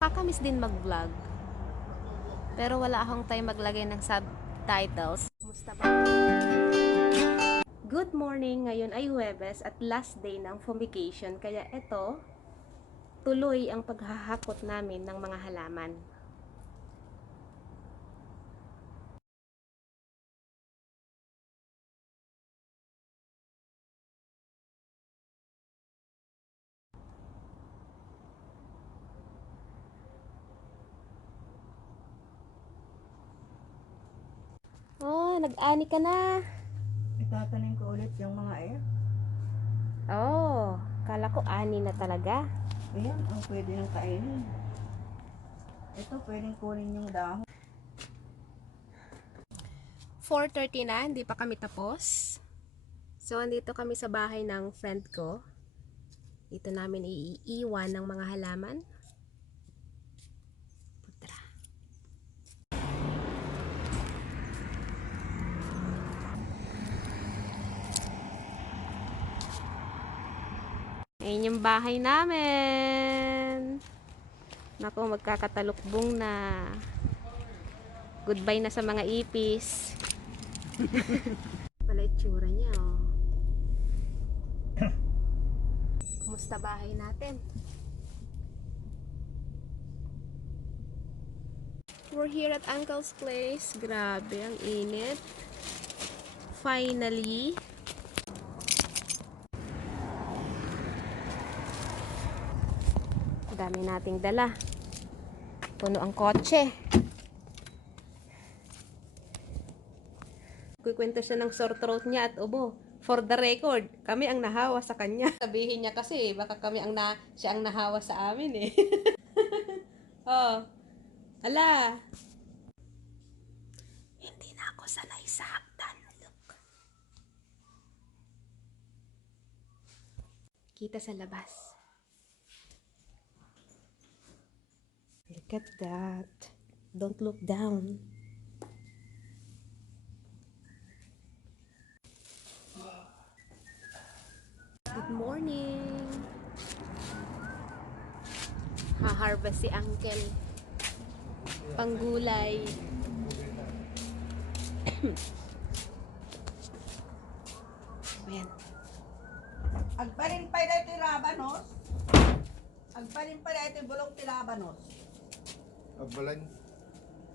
Kakamiss din mag-vlog. Pero wala akong time maglagay ng subtitles. Kumusta ba? Good morning! Ngayon ay Huwebes at last day ng fumigation. Kaya ito, tuloy ang paghahakot namin ng mga halaman. Oh, nag-ani ka na. Itatanim ko ulit yung mga Oh, kala ko ani na talaga. Ayan, ang pwede nang kainin. Ito, pwedeng kunin yung dahon. 4:30 na, hindi pa kami tapos. So, andito kami sa bahay ng friend ko. Dito namin iiwan ng mga halaman. Putra. Ayun yung bahay namin. Naku, magkakatalukbong na. Goodbye na sa mga ipis. Pala itsura niya, oh. Kumusta bahay natin? We're here at Uncle's place. Grabe, ang init. Finally. Dami nating dala. Puno ang kotse. Kukwento siya ng sore throat niya at ubo. For the record, kami ang nahawa sa kanya. Sabihin niya kasi, baka siya ang nahawa sa amin eh. Oh, ala. Hindi na ako sanay sa hagdan. Look. Kita sa labas. Look at that. Don't look down. Good morning. Ha-harvest si Uncle. Panggulay. Ayan. Agbalin pa ito yung rabanos. Agbalin pa ito yung bulong tilabanos. Agbalan,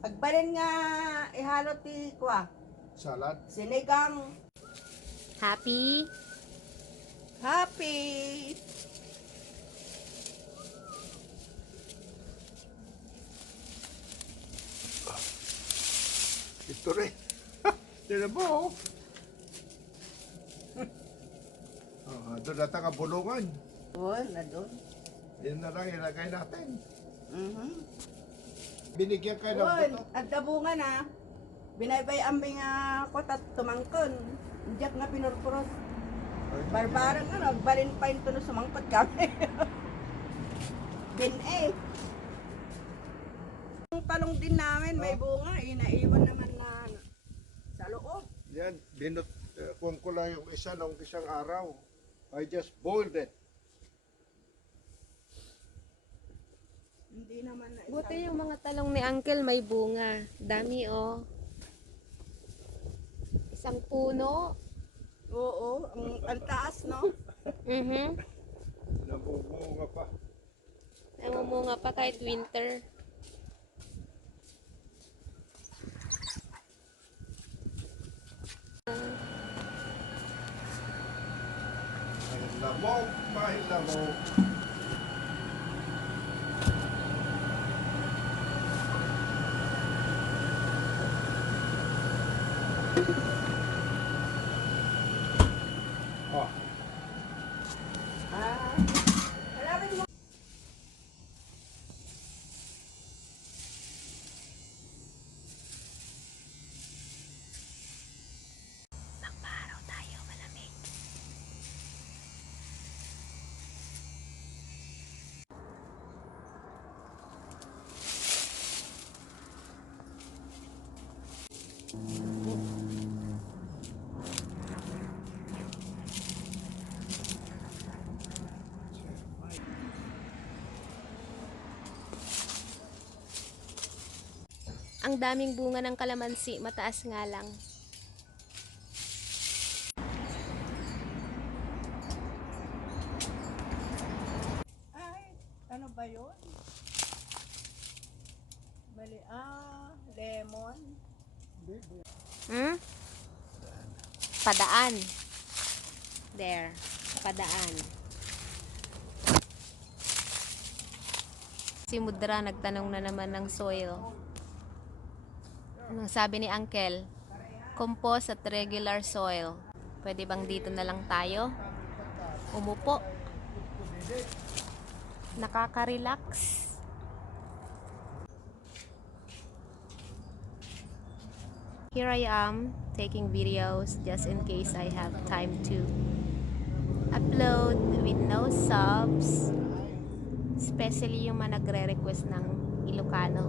Agbalin nga ihalo ti kwa. salad. Sinigang. Happy? Happy! Ito rin. Tinan mo, oh. Doon natin ang bulungan. Oh, na doon. Yan na lang ilagay natin. Mhm. Binigyan kayo ng Yun, buto. at dabungan binaybay ambing kot at tumangkon. Diyak nga pinurpuros. Barbarang agbalin pa yung tuno sumangpot kami. Yung talong din namin, may bunga, inaiwan naman na sa loob. Yan, kuwan ko lang yung isa nung isang araw. I just boiled it. Hindi naman na Buti yung mga talong ni Uncle may bunga. Dami, oh. Isang puno. Oo, ang taas, no? Mhm. Nabumunga pa. Namumunga pa kahit winter. Ay, lamok, may lamok. Oh, Alamin mo. Magparaw tayo, malamig. Ang daming bunga ng kalamansi, mataas nga lang. Ay, ano ba yun? Mali, lemon. Hmm? Padaan. There. Padaan. Si Mudra nagtanong na naman ng soil. Anong sabi ni Uncle? Compost at regular soil. Pwede bang dito na lang tayo? Umupo. Nakaka-relax. Here I am taking videos just in case I have time to upload with no subs. Especially yung mga nagre-request ng Ilocano.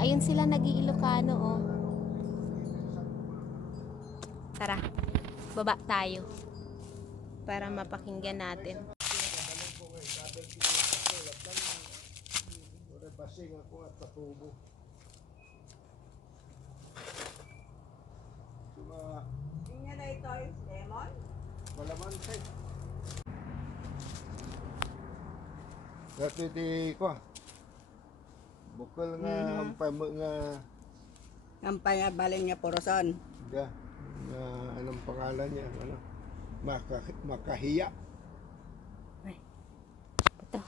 Ayun sila nag-i-Ilocano, oh. Tara, baba tayo. Para mapakinggan natin. Basing ako at patubo. Suma, Tingnan na ito yung lemon. malamansi. Dati di ko. Bukal nga ampay mo nga Ang pangabaling niya poroson. nga anong pangalan niya, ano? Makahiya. Ito.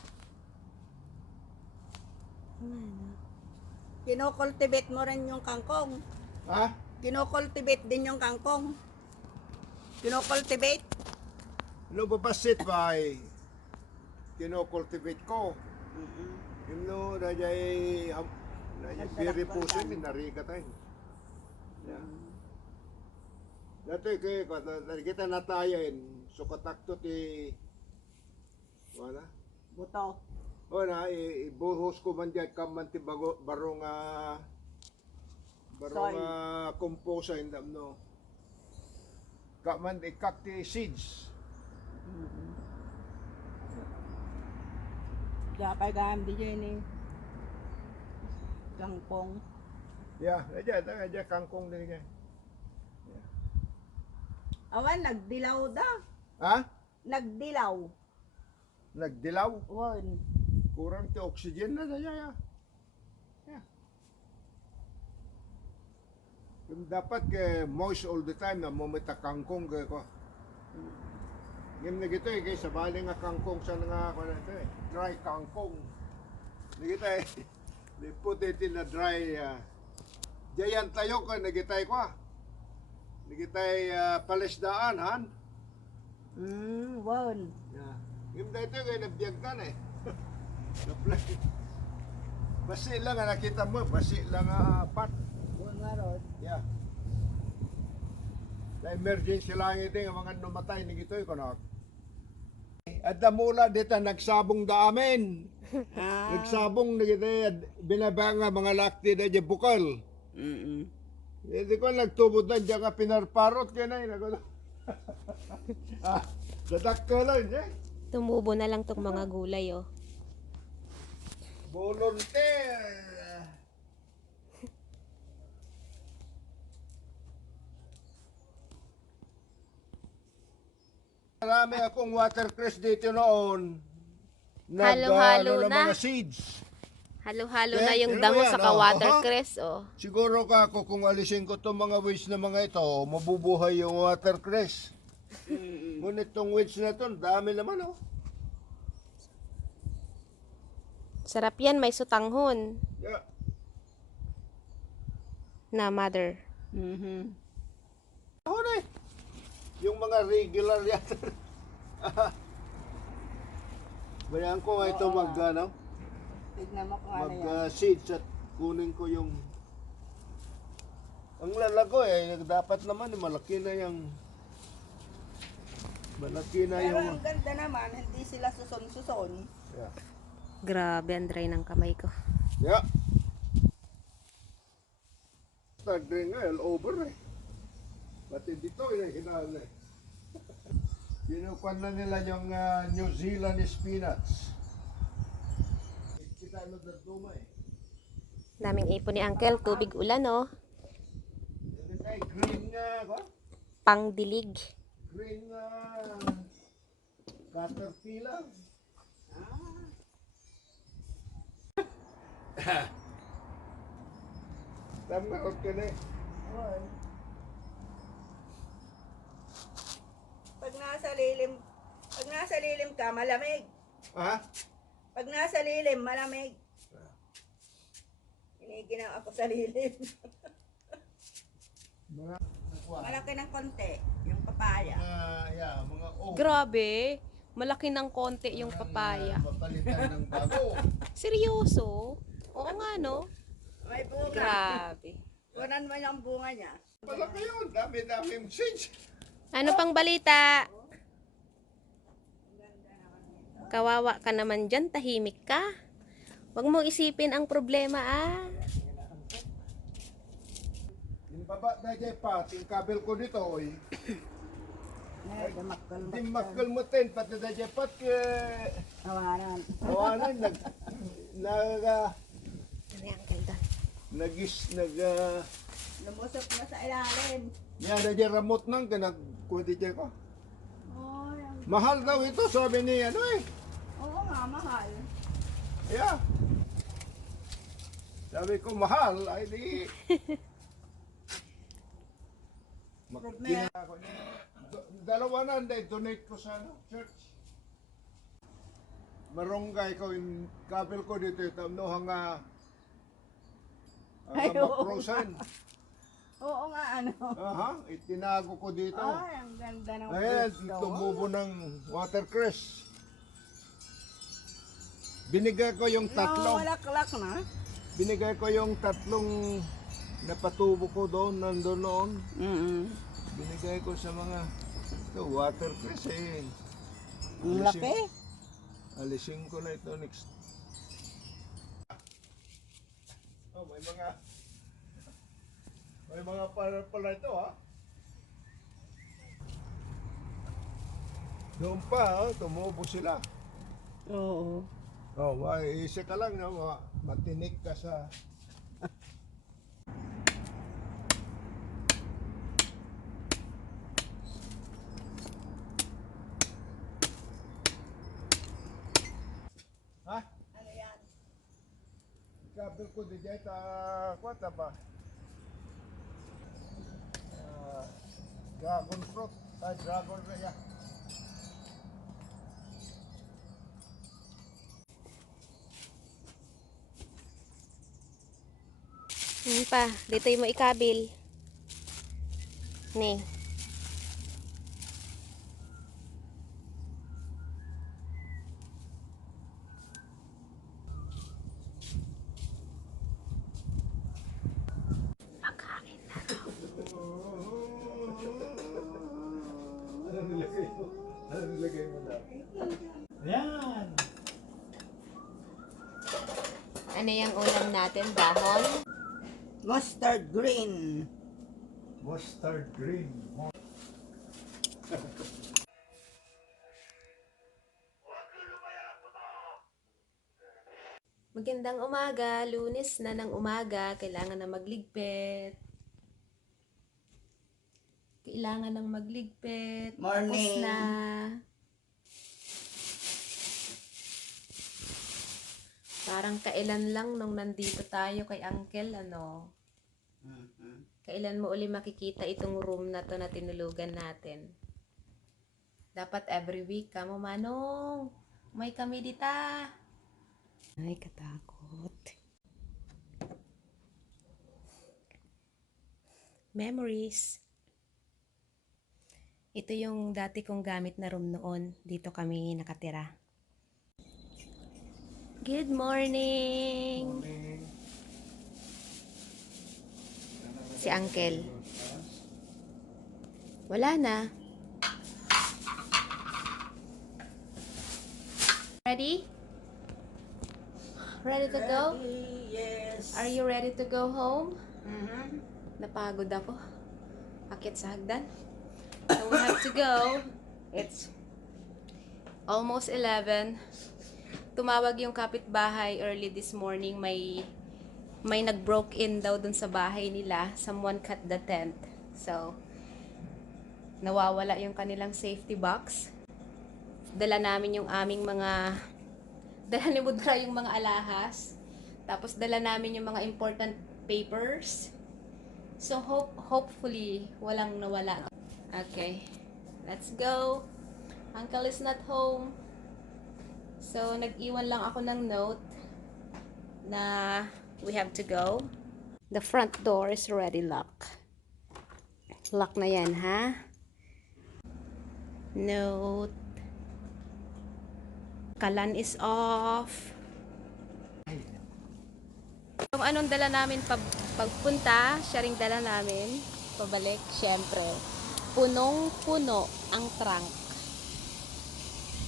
Kinokultivate mo rin yung kangkong. Ha? Kinokultivate din yung kangkong. Kinokultivate. Ano babasit ba ay kinokultivate ko? Yung no, najay biri po siya, minariga tayo. Yeah. Dati kay kita natayin, so katakto ti wala. Buto. O na, ibuhos ko man dyan kaman ti barong Soil. composa indam no. Kaman ikak ti seeds. Kaya gam di dyan eh. Kangkong. Yeah, aja kangkong din kay. Awan, nagdilaw da. Ha? Nagdilaw. Nagdilaw. Wan. Kurang ti oxygen na daya. Yeah. Yung dapat ke moist all the time na momita kangkong ke ko. Ngem na gito kay sa bali nga kangkong sa nga ko na ito dry kangkong. Nagita they put it in a dry jayan tayo ko nagitay ko. Nagitay palisdaan han. Wan. Yeah. Ngem dito kay nabiyagdan eh. Basi lang nga nakita mo, basi lang apat. Wan nga ron. Yeah. Na emergency lang ito yung mga numatay ni gito'y konak. At mula dito nagsabong da amin. Nagsabong na gito binabanga mga lakti na dyan bukal. Hindi ko nagtubod na dyan ka pinarparot ka na yun. Dadak ka lang eh. Tumubo na lang tong mga gulay, oh. Volunteer. Marami akong watercress dito noon. Halo-halo ng na. mga seeds. Halo-halo Eh, na yung ano damo yan, sa oh? watercress, oh. Siguro ka ako kung alisin ko itong mga weeds na mga ito, mabubuhay yung watercress. Ngunit itong weeds na ito, dami naman oh. Sarap yan, may sutanghon Yeah. na mother. Ako na eh. Yung mga regular yata. Bayan ko nga ito ano, Tignan mo kung ano yan. mag-seeds at kunin ko yung ang lalago eh, dapat naman malaki na yung Pero ang ganda naman, hindi sila suson-suson. Yeah. Grabe, ang dry ng kamay ko. Yeah. Nag-drain nga, all over eh. Pati dito, hinahan eh. Kinukuhan na nila yung New Zealand spinach. Kita ano duma eh. Daming ipon ni Uncle. Tubig ulan, oh. Kay green nga ko. Pangdilig. Green caterpillar. Tama ko kini. Oy. Pag nasa lilim ka, malamig. Ha? Pag nasa lilim, malamig. Hiniginaw ako sa lilim. Mga Malaki ng konti, yung papaya. mga oak. Grabe. Malaki ng konti yung papaya. Mapalitan ng bago. Seryoso? Oo nga, no? May bunga. Grabe. Kunan mo yung bunga niya. Malaki yun. Dami-daming seeds. Ano pang balita? Kawawa ka naman dyan, tahimik ka. Huwag mo isipin ang problema, ah. Yung baba na dyan pa, yung kabel ko dito, oy. Hindi makalmutin, pati na dyan pa, Awanan. kawanan, Ano yung Uncle doon? Lumusok na sa ilalim. yan na dyan ramot nang, kundi dyan ko. Oh, yan. Mahal daw ito, sabi ni ano eh. Oo nga, mahal. Yeah. Sabi ko mahal, ay di. Problema. Dalawa na, hindi, donate ko sa church. Marunggay ko yung kabel ko dito, ito, no, hanga Ay, oo. frozen. Oo nga, ano. Aha, itinago ko dito. Ay, ang ganda ng Ayan, gusto. tumubo ng watercress. Binigay ko yung tatlo. Nawalaklak na. Binigay ko yung tatlong napatubo ko doon, nandun noon. Binigay ko sa mga ito, watercress eh. Ang laki. Alisin ko na ito next. Oh, may mga pala ito ha. Doon pa, tumubo sila. Oo. Oh, isa ka lang na matinik ka sa ha? Ano yan? Kabel ko di dyan sa kwata ba? Dragon fruit. Dragon raya. Ano pa? Dito mo ikabil. Ni. Pagkain na raw. Ano nilagay mo na? Yan! Ano yung ulam natin? Dahon? Mustard green. Mustard green. Magandang umaga. Lunes na ng umaga. Kailangan na magligpit. Kailangan ng magligpit. Tapos Morning. na. Parang kailan lang nung nandito tayo kay Uncle, ano? Kailan mo uli makikita itong room na to na tinulugan natin? Dapat every week ka mo, Manong. May kami dita. Ay, katakot. Memories. Ito yung dati kong gamit na room noon. Dito kami nakatira. Good morning! Si Uncle. Wala na. Ready? Ready to go? Yes. Are you ready to go home? Mhm. Napagod ako. Akit sa hagdan. So we have to go. It's almost 11. Tumawag yung kapitbahay early this morning. May may nag-broke in daw dun sa bahay nila. Someone cut the tent. So, nawawala yung kanilang safety box. Dala namin yung aming mga, dala ni Budra yung mga alahas. Tapos dala namin yung mga important papers. So, hopefully, walang nawala. Okay, let's go. Uncle is not home. So, nag-iwan lang ako ng note na we have to go. The front door is already locked. Lock na yan, ha? Note. Kalan is off. Kung anong dala namin pagpunta, siya ring dala namin. Pabalik, syempre. Punong-puno ang trunk.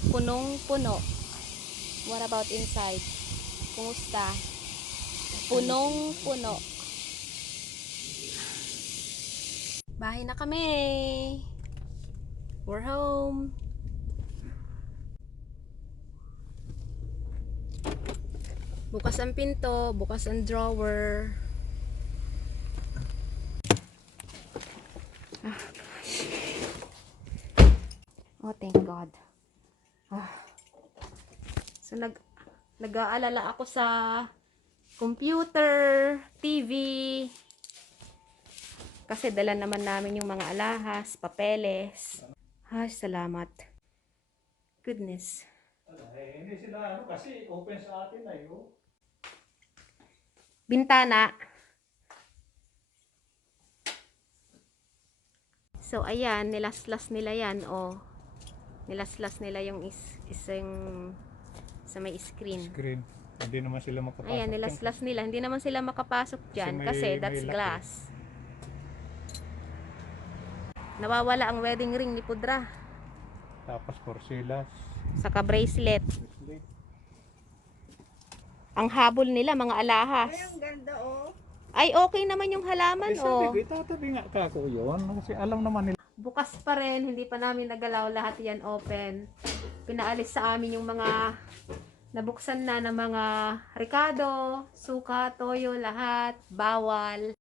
Punong-puno. What about inside? Kumusta? Punong-puno. Bahay na kami. We're home. Bukas ang pinto, bukas ang drawer. Oh, thank God. So, nag-aalala ako sa computer, TV. Kasi dala naman namin yung mga alahas, papeles. Ay, salamat. Goodness. Hindi sila ano kasi open sa atin ay oh. Bintana. So, ayan, nilaslas nila yan, oh. Nilaslas nila yung isang sa may screen. Screen. Hindi naman sila makapasok. Ayan, nilaslas nila. Hindi naman sila makapasok dyan kasi that's may lock, glass. Nawawala ang wedding ring ni Pudra. Tapos porcelas. Saka bracelet. Ang habol nila, mga alahas. Ay, ang ganda oh. Ay, okay naman yung halaman, Eh, oh. sabi ko, itatabi nga kako yun. Kasi alam naman nila. Bukas pa rin, hindi pa namin nagalaw lahat yan open. Pinaalis sa amin yung mga nabuksan na ng mga ricado, suka, toyo, lahat, bawal.